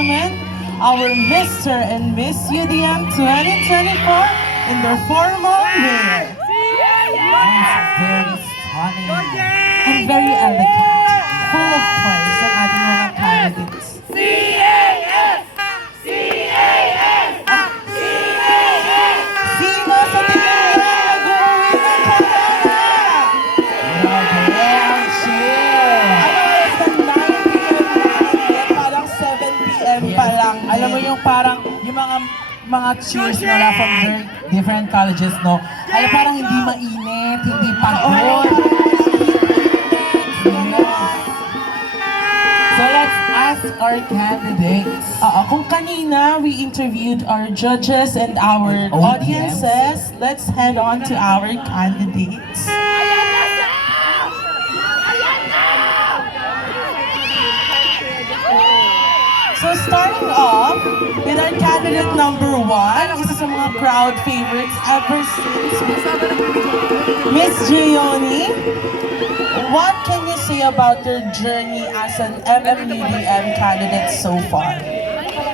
gentlemen, our Mr. and Miss UDM 2024 in their formal wear. Very stunning. And very elegant, full of poise ang ating mga candidates. Sino sa tingin niyo mag-uwi ng Canada? Grabe, ang chill. Ano oras ng 9 p.m. na? Hindi, parang 7 p.m. pa lang. Alam mo yung parang, yung mga cheers nila from their different colleges, no? Alam, parang hindi mainit, hindi pagod. So let's ask our candidates. Kung kanina we interviewed our judges and our Audience. audiences, let's head on to our candidates. So starting off with our candidate number 1, isa sa mga crowd favorites ever since Miss Gioni. What can you say about your journey as an MMUDM candidate so far?